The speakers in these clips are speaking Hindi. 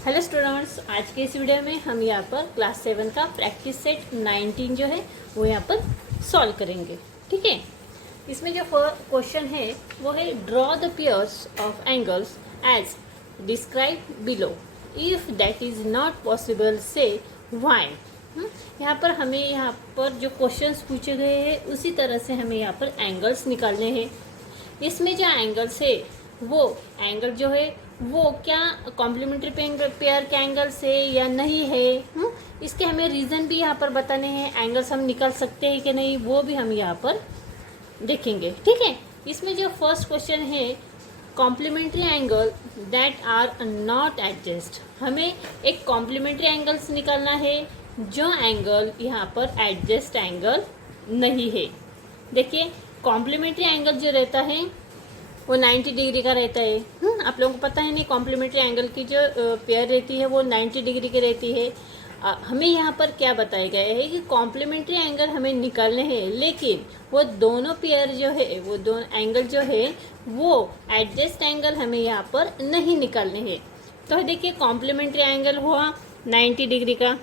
हेलो स्टूडेंट्स, आज के इस वीडियो में हम यहाँ पर क्लास 7 का प्रैक्टिस सेट 19 जो है वो यहाँ पर सॉल्व करेंगे। ठीक है, इसमें जो क्वेश्चन है वो है draw the pairs of angles as described below, if that is not possible say why. यहाँ पर हमें यहाँ पर जो क्वेश्चंस पूछे गए हैं उसी तरह से हमें यहाँ पर एंगल्स निकालने हैं। इसमें जो एंगल्स है वो एंगल जो है वो क्या कॉम्प्लीमेंट्री पेयर के एंगल से या नहीं है। इसके हमें रीज़न भी यहाँ पर बताने हैं। एंगल्स हम निकाल सकते हैं कि नहीं वो भी हम यहाँ पर देखेंगे। ठीक है, इसमें जो फर्स्ट क्वेश्चन है complementary angle that are not adjacent, हमें एक कॉम्प्लीमेंट्री एंगल्स निकालना है जो एंगल यहाँ पर एडजस्ट एंगल नहीं है। देखिए, कॉम्प्लीमेंट्री एंगल जो रहता है वो 90 डिग्री का रहता है। आप लोगों को पता है नहीं, कॉम्प्लीमेंट्री एंगल की जो पेयर रहती है वो 90 डिग्री की रहती है। हमें यहाँ पर क्या बताया गया है कि कॉम्प्लीमेंट्री एंगल हमें निकालने हैं, लेकिन वो दोनों पेयर जो है वो दोनों एंगल जो है वो एडजस्ट एंगल हमें यहाँ पर नहीं निकालने हैं। तो देखिए, कॉम्प्लीमेंट्री एंगल हुआ 90 डिग्री का।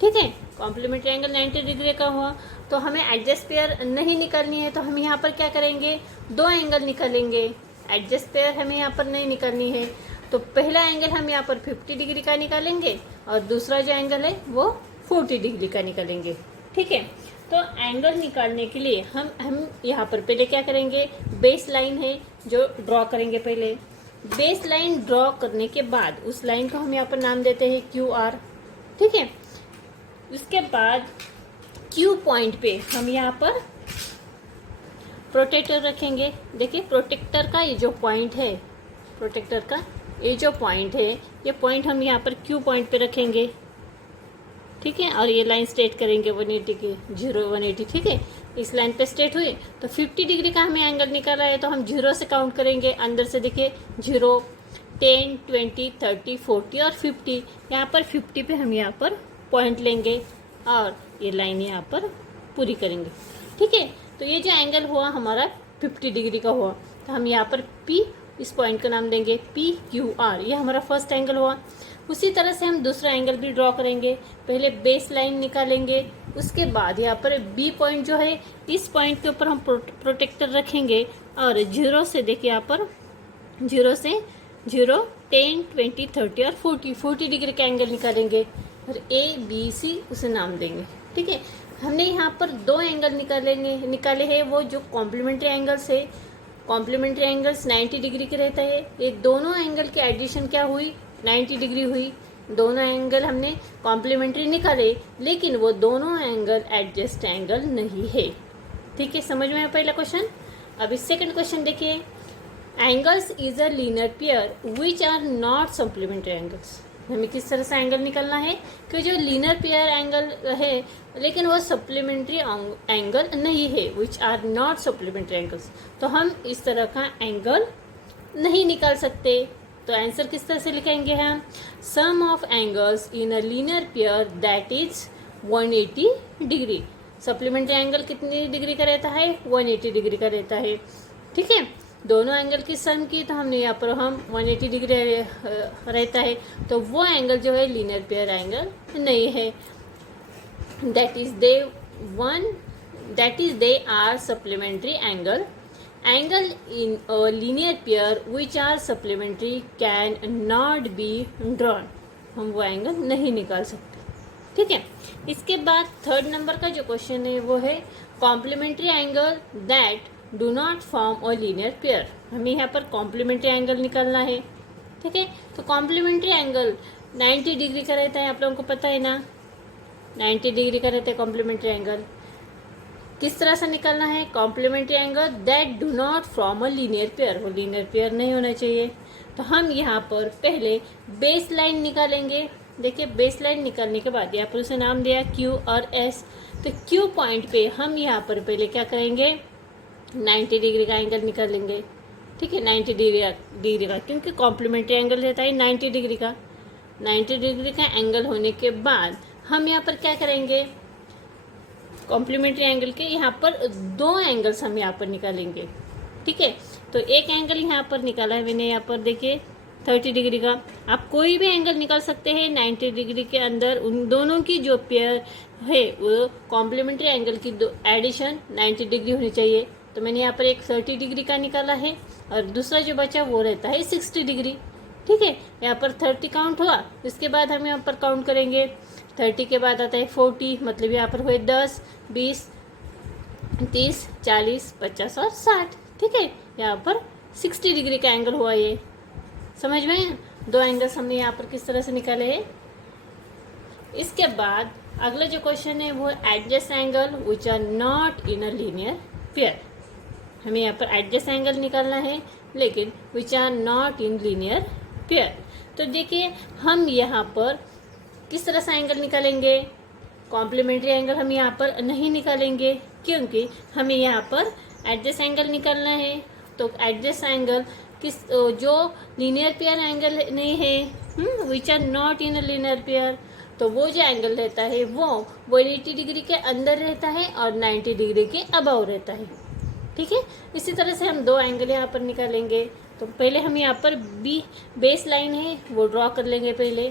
ठीक है, कॉम्प्लीमेंट्री एंगल 90 डिग्री का हुआ तो हमें एडजस्ट पेयर नहीं निकालनी है। तो हम यहाँ पर क्या करेंगे, दो एंगल निकालेंगे। एडजस्ट पेयर हमें यहाँ पर नहीं निकालनी है, तो पहला एंगल हम यहाँ पर 50 डिग्री का निकालेंगे और दूसरा जो एंगल है वो 40 डिग्री का निकालेंगे। ठीक है, तो एंगल निकालने के लिए हम यहाँ पर पहले क्या करेंगे, बेस लाइन है जो ड्रॉ करेंगे। पहले बेस लाइन ड्रॉ करने के बाद उस लाइन को हम यहाँ पर नाम देते हैं QR। ठीक है, उसके बाद Q पॉइंट पे हम यहाँ पर प्रोटेक्टर रखेंगे। देखिए, प्रोटेक्टर का ये जो पॉइंट है, प्रोटेक्टर का ये जो पॉइंट है, ये पॉइंट हम यहाँ पर Q पॉइंट पे रखेंगे। ठीक है, और ये लाइन स्ट्रेट करेंगे 180 की, 0 180। ठीक है, इस लाइन पे स्ट्रेट हुई तो 50 डिग्री का हमें एंगल निकाला है, तो हम 0 से काउंट करेंगे। अंदर से देखिए 0, 10, 20, 30, 40 और 50। यहाँ पर 50 पे हम यहाँ पर पॉइंट लेंगे और ये लाइन यहाँ पर पूरी करेंगे। ठीक है, तो ये जो एंगल हुआ हमारा 50 डिग्री का हुआ, तो हम यहाँ पर P इस पॉइंट का नाम देंगे PQR। ये हमारा फर्स्ट एंगल हुआ। उसी तरह से हम दूसरा एंगल भी ड्रॉ करेंगे। पहले बेस लाइन निकालेंगे, उसके बाद यहाँ पर B पॉइंट जो है इस पॉइंट के ऊपर हम प्रोटेक्टर रखेंगे और 0 से देखिए यहाँ पर 0 से 0, 10, 20, 30 और 40 डिग्री का एंगल निकालेंगे और ABC उसे नाम देंगे। ठीक है, हमने यहाँ पर दो एंगल निकाले हैं वो जो कॉम्प्लीमेंट्री एंगल्स है। कॉम्प्लीमेंट्री एंगल्स 90 डिग्री के रहता है। ये दोनों एंगल की एडिशन क्या हुई, 90 डिग्री हुई। दोनों एंगल हमने कॉम्प्लीमेंट्री निकाले, लेकिन वो दोनों एंगल एडजस्ट एंगल नहीं है। ठीक है, समझ में आया पहला क्वेश्चन। अब इस सेकंड क्वेश्चन देखिए, angles is a linear pair which are not supplementary angles. हमें किस तरह से एंगल निकालना है कि जो लीनियर पेयर एंगल है लेकिन वो सप्लीमेंट्री एंगल नहीं है, which are not supplementary angles. तो हम इस तरह का एंगल नहीं निकाल सकते। तो आंसर किस तरह से लिखेंगे हम, sum of angles in a linear pair that is 180 degree. Supplementary angle कितनी डिग्री का रहता है, 180 डिग्री का रहता है। ठीक है, दोनों एंगल की सम की तो हमने यहाँ पर हम 180 डिग्री रहता है, तो वो एंगल जो है लीनियर पेयर एंगल नहीं है। That is they are supplementary angle in a linear pair which are supplementary can not be drawn. हम वो एंगल नहीं निकाल सकते। ठीक है, इसके बाद थर्ड नंबर का जो क्वेश्चन है वो है complementary angle that do not form a linear pair. हमें यहाँ पर कॉम्प्लीमेंट्री एंगल निकालना है। ठीक है, तो कॉम्प्लीमेंट्री एंगल 90 डिग्री का रहता है, आप लोगों को पता है ना, 90 डिग्री का रहता है कॉम्प्लीमेंट्री एंगल। किस तरह से निकालना है, complementary angle that do not form a linear pair, वो लीनियर पेयर नहीं होना चाहिए। तो हम यहाँ पर पहले बेस लाइन निकालेंगे। देखिए, बेस लाइन निकालने के बाद यहाँ पर उसे नाम दिया Q और S। तो Q पॉइंट पे हम यहाँ पर पहले क्या करेंगे, 90 डिग्री का एंगल निकालेंगे। ठीक है, 90 डिग्री का, क्योंकि कॉम्प्लीमेंट्री एंगल रहता है 90 डिग्री का। 90 डिग्री का एंगल होने के बाद हम यहाँ पर क्या करेंगे, कॉम्प्लीमेंट्री एंगल के यहाँ पर दो एंगल्स हम यहाँ पर निकालेंगे। ठीक है, तो एक एंगल यहाँ पर निकाला है मैंने, यहाँ पर देखिए 30 डिग्री का। आप कोई भी एंगल निकाल सकते हैं 90 डिग्री के अंदर। उन दोनों की जो पेयर है वो कॉम्प्लीमेंट्री एंगल की एडिशन 90 डिग्री होनी चाहिए। तो मैंने यहाँ पर एक 30 डिग्री का निकाला है और दूसरा जो बचा वो रहता है 60 डिग्री। ठीक है, यहाँ पर 30 काउंट हुआ। इसके बाद हम यहाँ पर काउंट करेंगे। 30 के बाद आता है 40, मतलब यहाँ पर हुए 10, 20, 30, 40, 50 और 60। ठीक है, यहाँ पर 60 डिग्री का एंगल हुआ। ये समझ में आया? दो एंगल्स हमने यहाँ पर किस तरह से निकाले हैं। इसके बाद अगला जो क्वेश्चन है वो adjacent angle which are not in a linear pair. हमें यहाँ पर एडजस्ट एंगल निकालना है लेकिन which are not in linear pair. तो देखिए हम यहाँ पर किस तरह से एंगल निकालेंगे। कॉम्प्लीमेंट्री एंगल हम यहाँ पर नहीं निकालेंगे क्योंकि हमें यहाँ पर एडजस्ट एंगल निकालना है। तो एडजस्ट एंगल किस जो लीनियर पेयर एंगल नहीं है, which are not in a linear pair, तो वो जो एंगल रहता है वो 180 डिग्री के अंदर रहता है और 90 डिग्री के अबव रहता है। ठीक है, इसी तरह से हम दो एंगल यहाँ पर निकालेंगे। तो पहले हम यहाँ पर बी बेस लाइन है वो ड्रॉ कर लेंगे पहले।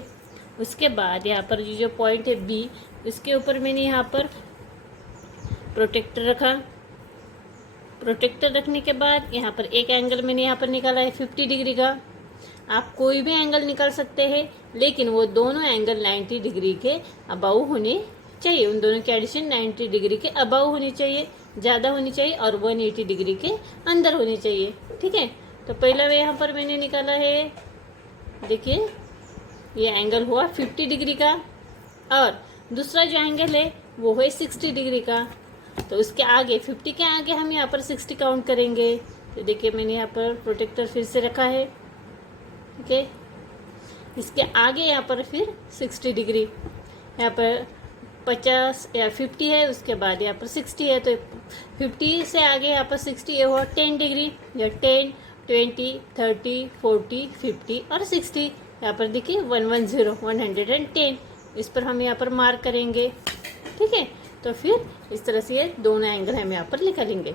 उसके बाद यहाँ पर जो पॉइंट है बी, उसके ऊपर मैंने यहाँ पर प्रोटेक्टर रखा। प्रोटेक्टर रखने के बाद यहाँ पर एक एंगल मैंने यहाँ पर निकाला है 50 डिग्री का। आप कोई भी एंगल निकाल सकते हैं लेकिन वो दोनों एंगल 90 डिग्री के अबाउ होने चाहिए। उन दोनों की एडिशन 90 डिग्री के अबाउ होनी चाहिए, ज़्यादा होनी चाहिए और 180 डिग्री के अंदर होनी चाहिए। ठीक है, तो पहला वे यहाँ पर मैंने निकाला है, देखिए ये एंगल हुआ 50 डिग्री का और दूसरा जो एंगल है वो है 60 डिग्री का। तो उसके आगे 50 के आगे हम यहाँ पर 60 काउंट करेंगे। तो देखिए मैंने यहाँ पर प्रोटेक्टर फिर से रखा है। ठीक है, इसके आगे यहाँ पर फिर 60 डिग्री, यहाँ पर 50 या 50 है, उसके बाद यहाँ पर 60 है। तो 50 से आगे यहाँ पर 60 है हुआ 10 डिग्री, या 10, 20, 30, 40, 50 और 60। यहाँ पर देखिए 110, 110, इस पर हम यहाँ पर मार्क करेंगे। ठीक है, तो फिर इस तरह से ये दोनों एंगल हम यहाँ पर निकालेंगे।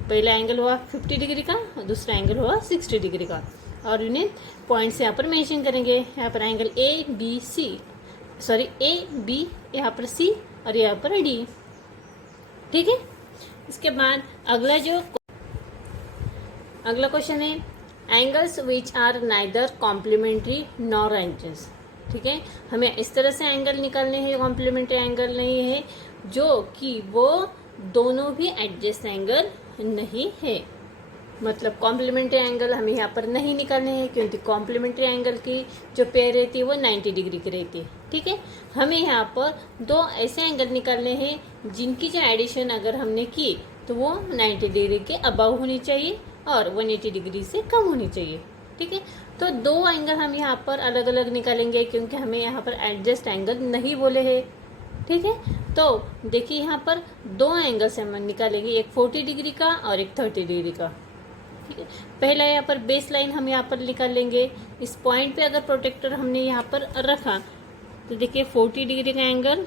पहला एंगल हुआ 50 डिग्री का और दूसरा एंगल हुआ 60 डिग्री का और उन्हें पॉइंट्स यहाँ पर मेंशन करेंगे। यहाँ पर angle A B C, sorry A B, यहाँ पर सी और यहाँ पर डी। ठीक है, इसके बाद अगला क्वेश्चन है angles which are neither complementary nor adjacent. ठीक है, हमें इस तरह से एंगल निकालने हैं, कॉम्प्लीमेंट्री एंगल नहीं है जो कि वो दोनों भी एडजस्ट एंगल नहीं है। मतलब कॉम्प्लीमेंट्री एंगल हमें यहाँ पर नहीं निकालने हैं क्योंकि कॉम्प्लीमेंट्री एंगल की जो पेयर रहती है वो 90 डिग्री की रहती है। ठीक है, हमें यहाँ पर दो ऐसे एंगल निकालने हैं जिनकी जो एडिशन अगर हमने की तो वो 90 डिग्री के अबव होनी चाहिए और 180 डिग्री से कम होनी चाहिए। ठीक है, तो दो एंगल हम यहाँ पर अलग अलग निकालेंगे क्योंकि हमें यहाँ पर एडजस्ट एंगल नहीं बोले हैं। ठीक है, तो देखिए यहाँ पर दो एंगल से हम निकालेंगे, एक 40 डिग्री का और एक 30 डिग्री का। ठीक है, पहला यहाँ पर बेस लाइन हम यहाँ पर निकाल लेंगे। इस पॉइंट पे अगर प्रोटेक्टर हमने यहाँ पर रखा तो देखिए 40 डिग्री का एंगल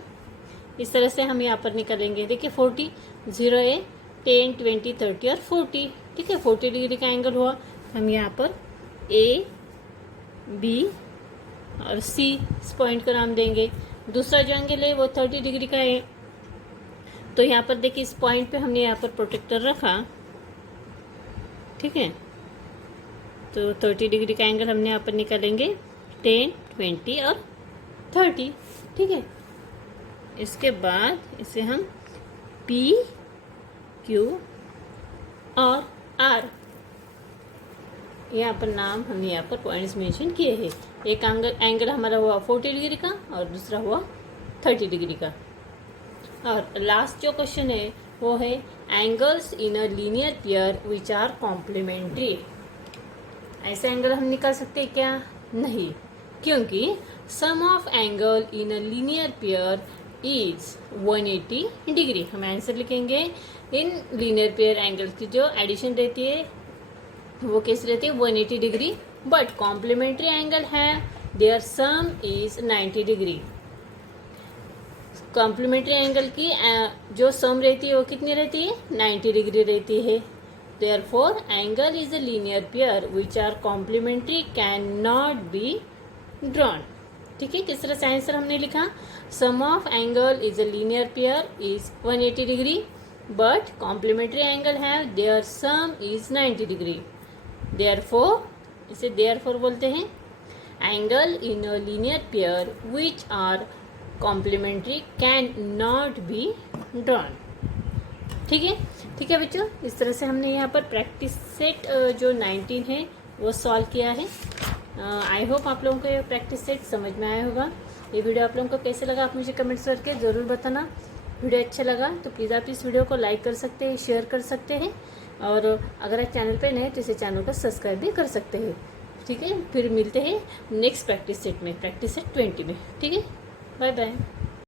इस तरह से हम यहाँ पर निकालेंगे। देखिए 40, 0 है, 10, 20, 30 और 40। ठीक है, 40 डिग्री का एंगल हुआ। हम यहाँ पर ए बी और सी इस पॉइंट का नाम देंगे। दूसरा जो एंगल है वो 30 डिग्री का है। तो यहाँ पर देखिए इस पॉइंट पे हमने यहाँ पर प्रोटेक्टर रखा। ठीक है, तो 30 डिग्री का एंगल हमने यहाँ पर निकालेंगे 10, 20 और 30। ठीक है, इसके बाद इसे हम P, Q और R यहाँ पर नाम हमने यहाँ पर पॉइंट्स मेंशन किए हैं। एक एंगल हमारा हुआ 40 डिग्री का और दूसरा हुआ 30 डिग्री का। और लास्ट जो क्वेश्चन है वो है angles in a linear pair which are complementary. ऐसे एंगल हम निकाल सकते हैं क्या? नहीं, क्योंकि sum of angle in a linear pair is 180 degree. हम आंसर लिखेंगे इन लीनियर पेयर एंगल की जो एडिशन रहती है वो कैसे रहती है? 180 डिग्री। बट कॉम्प्लीमेंट्री एंगल है their sum is 90 degree. Complementary angle की जो सम रहती है वो कितनी रहती है? 90 डिग्री रहती है। Therefore, angle is a linear pair which are complementary cannot be drawn. ठीक है, किस तरह से आंसर हमने लिखा, sum of angle is a linear pair is 180 degree but complementary angle have their sum is 90 degree. Therefore, इसे देयरफॉर बोलते हैं, angle in a linear pair which are complementary can not be drawn. ठीक है बच्चों, इस तरह से हमने यहाँ पर प्रैक्टिस सेट जो 19 है वो सॉल्व किया है. आई होप आप लोगों को ये प्रैक्टिस सेट समझ में आया होगा. ये वीडियो आप लोगों को कैसे लगा आप मुझे कमेंट्स करके ज़रूर बताना. वीडियो अच्छा लगा तो प्लीज़ आप इस वीडियो को लाइक कर सकते हैं, शेयर कर सकते हैं, और अगर आप चैनल पे नए हैं तो इसे चैनल को सब्सक्राइब भी कर सकते हैं. ठीक है, फिर मिलते हैं नेक्स्ट प्रैक्टिस सेट में, प्रैक्टिस सेट 20 में. ठीक है, बाय बाय.